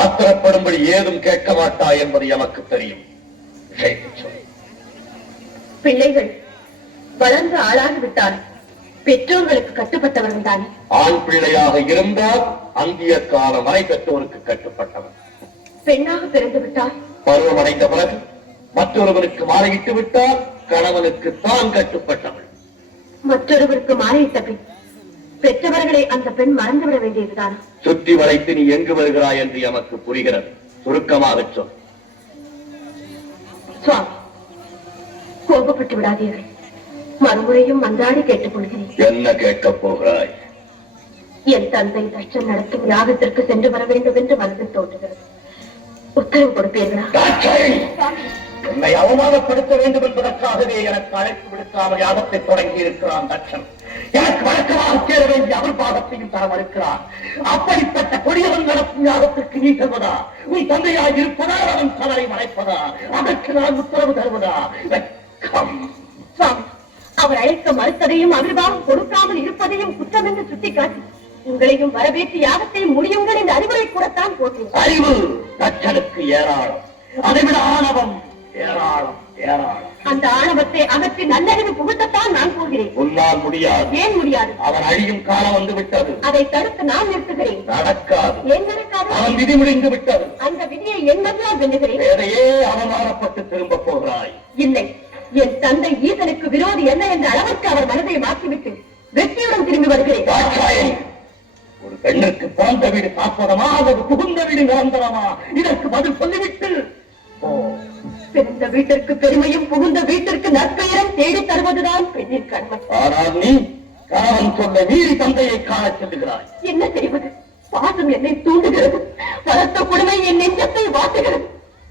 ஆத்திரப்படும்படி ஏதும் கேட்க மாட்டாய் என்பது எமக்கு தெரியும். பிள்ளைகள் வளர்ந்து ஆளாகிவிட்டால் பெற்றோர்களுக்கு கட்டுப்பட்டவர்கள் தானே. ஆண் பிள்ளையாக இருந்தால் அந்திய காலம் வரை பெற்றோருக்கு கட்டுப்பட்டவன். பெண்ணாக பிறந்து விட்டால் பருவம் அடைந்த பிறகு மற்றொருவருக்கு மாலையிட்டு விட்டால் கணவனுக்கு தான் கட்டுப்பட்டவள். மற்றொருவருக்கு மாலையிட்ட பின் பெற்றவர்களை அந்த பெண் மறந்துவிட வேண்டியதுதான். சுற்றி வளைத்து நீ எங்கு வருகிறாய் என்று எமக்கு புரிகிறது. சுருக்கமாக சொல். சுவாமி, கோபப்பட்டு விடாதீர்கள். மறுமுறையும் மன்றாடி கேட்டுக் கொள்கிறேன். என்ன கேட்கப் போகிறாய்? என் தந்தை தட்சன் நடத்தும் யாகத்திற்கு சென்று வர வேண்டும் என்று மனதில் தோன்றுகிறது. உத்தரவு கொடுப்பீர்களா? என்னை அவமானப்படுத்த வேண்டும் என்பதற்காகவே எனக்கு அழைப்பு விடுக்காமல் யாகத்தை தொடங்கி இருக்கிறான் தட்சன். எனக்கு வழக்கமாக சேர வேண்டிய அவர் பாகத்தையும் தர மறுக்கிறான். அப்படிப்பட்ட கொடியவன் நடத்தும் யாகத்திற்கு நீ செல்வதா? நீ தந்தையாக இருப்பதா? அவன் தவறை மறைப்பதா? அதற்கு நான் உத்தரவு தருவதா? சுவாமி, அவர் அழைக்க மறுத்ததையும் அவிர்வாகம் கொடுக்காமல் இருப்பதையும் குற்றம் என்று சுட்டிக்காட்டி உங்களையும் வரவேற்று யாகத்தையும் முடியுங்கள் என்று அறிவுரை கூடத்தான் போட்டேன். அறிவு தட்சனுக்கு ஏராளம், அதைவிட ஆணவம் ஏராளம் ஏராளம். அந்த ஆணவத்தை அகற்றி நல்லறிவு புகுத்தத்தான் நான் போகிறேன். உன்னால் முடியாது. ஏன் முடியாது? அவன் அழியும் காலம் வந்து விட்டது. அதை தடுத்து நான் நிறுத்துகிறேன். நடக்காது. ஏன் நடக்காது? அவன் விதி முடிந்து விட்டது. அந்த விதியை என் மதியால் வெல்லுகிறேன். வேறையே அவமானப்பட்டு திரும்ப போகிறாய். இல்லை, என் தந்தை ஈசனுக்கு விரோதி என்ன என்ற அளவுக்கு அவர் மனதை மாற்றிவிட்டு வெற்றியுடன் திரும்பி வருகிறேன். ஒரு பெண்ணுக்கு பிறந்த வீடு சாஸ்வதமா அல்லது புகுந்த வீடு நிரந்தரமா? இதற்கு பதில் சொல்லிவிட்டு பிறந்த வீட்டிற்கு பெருமையும் புகுந்த வீட்டிற்கு நற்பெயரும் தேடி தருவதுதான் பெண்ணின் கடமை. ஆனால் நீ கணவன் சொல்ல மீறி தந்தையை காண செல்லுகிறாய். என்ன செய்வது? பாசம் என்னை தூண்டுகிறது. வளர்த்த கொடுமை என் நெஞ்சத்தை வாட்டுகிறது.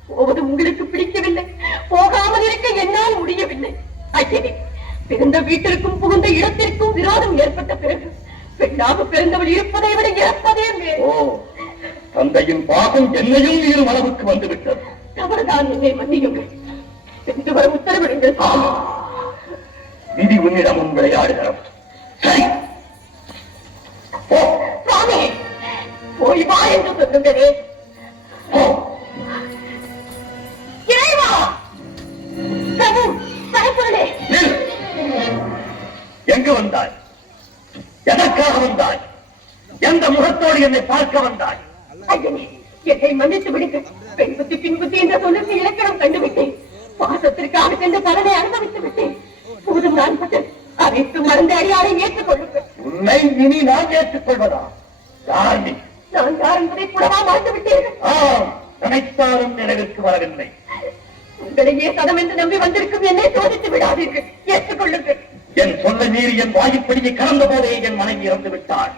போவது உங்களுக்கு பிடிக்கவில்லை, போகாமல் இருக்க என்னால் முடியவில்லை. ஐயனே, பிறந்த வீட்டிற்கும் புகுந்த இடத்திற்கும் விரோதம் ஏற்பட்ட பிறகு பெண்ணாக பிறந்தவள் இருப்பதை விட இறப்பதே மேல். தந்தையின் பாகம் என்னையும் மீறும் அளவுக்கு வந்துவிட்டது. தவறுதான், என்னை மன்னியுங்கள். சென்று வர உத்தரவிடுங்கள். விதி உன்னிடமும் விளையாடுகிறோம். சுவாமி, போய் வா என்று சொல்லுங்களே. இறைவா, பிரபு, பயப்படலே. எங்கு வந்தாய்? எதற்காக வந்தாய்? எந்த முகத்தோடு என்னை பார்க்க வந்தாய்? ஐயனே, என்னை மன்னித்து விடுங்க. பெண் புத்தி பின் புத்தி என்ற சொல்லுக்கு இலக்கணம் கண்டுவிட்டேன். பாசத்திற்காக சென்று பலனை அனுபவித்து விட்டேன். போதும், நான் பட்டேன். அனைத்து மறந்து அடியாரை ஏற்றுக்கொள்ளுங்கள். உன்னை இனி நான் ஏற்றுக்கொள்வதா? யார் நீ? நான் யார் என்பதை கூடவா மறந்து விட்டீர்கள்? நினைத்தாலும் நினைவிற்கு வரவில்லை. உங்களையே சதம் என்று நம்பி வந்திருக்கும் என்னை சோதித்து விடாதீர்கள். ஏற்றுக்கொள்ளுங்கள். என் சொல்ல மீறி என் வாய்ப்படியை கடந்த போதே என் மனைவி இறந்து விட்டாள்.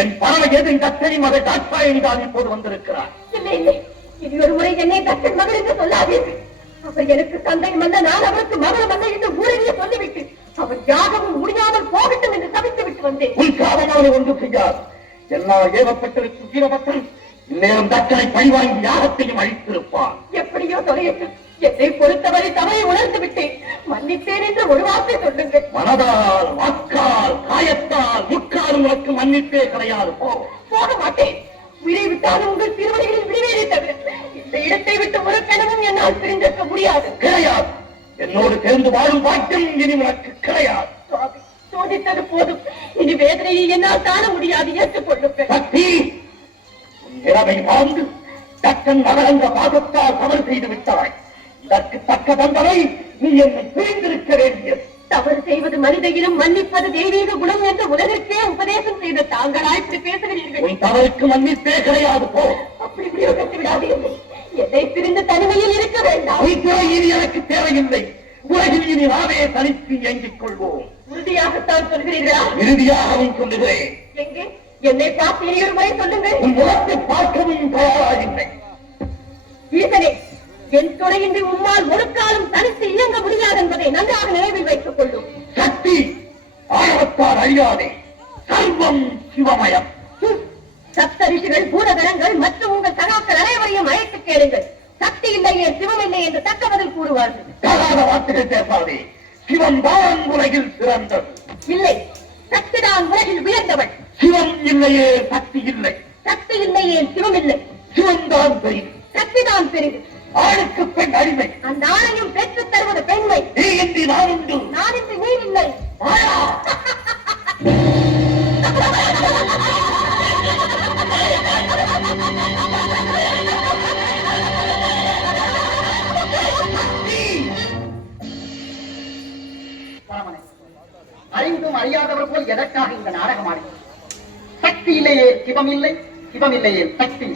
என் பரம எதிரின் தச்சனை மகள் தாட்சாயணி தான் இப்போது வந்திருக்கிறார். இல்லை இல்லை, இனி ஒரு முறை என்னை தச்சன் மகள் என்று சொல்லாதீர்கள். அவர் எனக்கு தந்தை மல்ல, நான் அவருக்கு மகள் மல்ல என்று ஊரடிய சொல்லிவிட்டு அவர் யாகவும் முடியாமல் போகட்டும் என்று தவித்து விட்டு வந்தேன். உன் சாதனை ஒன்று செய்யாது. என்னால் ஏவப்பட்டிருக்கும் வீரபக்தன் இந்நேரம் தச்சனை பழிவாங்கி யாகத்தையும் அழித்திருப்பான். எப்படியோ தொலையட்டும். என்னை பொறுத்தவரை தவறை உணர்ந்து விட்டேன். மன்னிப்பேன் என்று ஒரு வார்த்தை சொல்லுங்கள். மனதால், வாக்கால், காயத்தால், முக்காலும் உனக்கு மன்னிப்பே கிடையாது. போக மாட்டேன். உயிரை விட்டாலும் உங்கள் திருவடிகளில் விடுவேனே தவிர இந்த இடத்தை விட்டு ஒரு கணமும் என்னால் பிரிந்திருக்க முடியாது. கிடையாது. என்னோடு சேர்ந்து வாழும் பாக்கியம் இனி உனக்கு கிடையாது. சோதித்தது போதும். இனி வேதனையை என்னால் காண முடியாது. ஏற்றுக்கொள்ளுங்கள். சக்தி, இரவை வாழ்ந்து தக்கன் மகளந்த பாகத்தால் தவறு செய்து விட்டாய். இதற்கு தக்க தண்டனை நீ என்னை பிரிந்திருக்க வேண்டியது. தவறு செய்வது மனித இனம், மன்னிப்பது தெய்வீக குணம் என்று உலகிற்கே உபதேசம் செய்த தாங்களா இப்படி பேசுகிறீர்கள்? உன் தவறுக்கு மன்னிப்பே கிடையாது. போ. அப்படி பிரயோகித்து விடாதீர்கள். என்னை பிரிந்து தனிமையில் இருக்க வேண்டாம். இனி எனக்கு தேவையில்லை. உலகில் இனி நாமே தனித்து இயங்கிக் கொள்வோம். உறுதியாகத்தான் சொல்கிறீர்களா? இறுதியாகவும் சொல்லுகிறேன். எங்கே? என்னை பார்த்து இனி ஒரு முறை சொல்லுங்கள். உன் முகத்தை பார்க்கவும் தயாராகில்லை. ஈசனே, என் துணையின்றி உம்மால் ஒரு காலம் தனித்து இயங்க முடியாது என்பதை நன்றாக நினைவில் வைத்துக் கொள்ளும். சக்தி, ஆணவத்தால் அழியாதே. சர்வம் சிவமயம். சப்த ரிஷிகள், பூதகணங்கள் மற்றும் உங்கள் சகாக்கள் அனைவரையும் அழைத்து கேளுங்கள். சக்தி இல்லையே சிவம் இல்லை என்று தக்க பதில் கூறுவார்கள். தகாத வார்த்தைகள் பேசாதே. சிவன் தான் உலகில் சிறந்தது. இல்லை, சக்திதான் உலகில் உயர்ந்தவள். சிவ சிவம் இல்லையே சக்தி இல்லை, சக்தி இல்லையே சிவம் இல்லை, சிவம்தான் பெரிது, சக்திதான் பெரிது. ஆணுக்கு பெண் அடிமை, அந்த ஆணையும் பெற்றுத் தருவது பெண்மை. நீ இன்றி நான் உண்டு, நான் இன்று நீ இல்லை. ஆயா! அறிந்தும் அறியாதவர் போல் எதற்காக இந்த நாடகம் ஆடி? சக்தி இல்லையே சிவம் இல்லை, சிவம் இல்லையே சக்தி.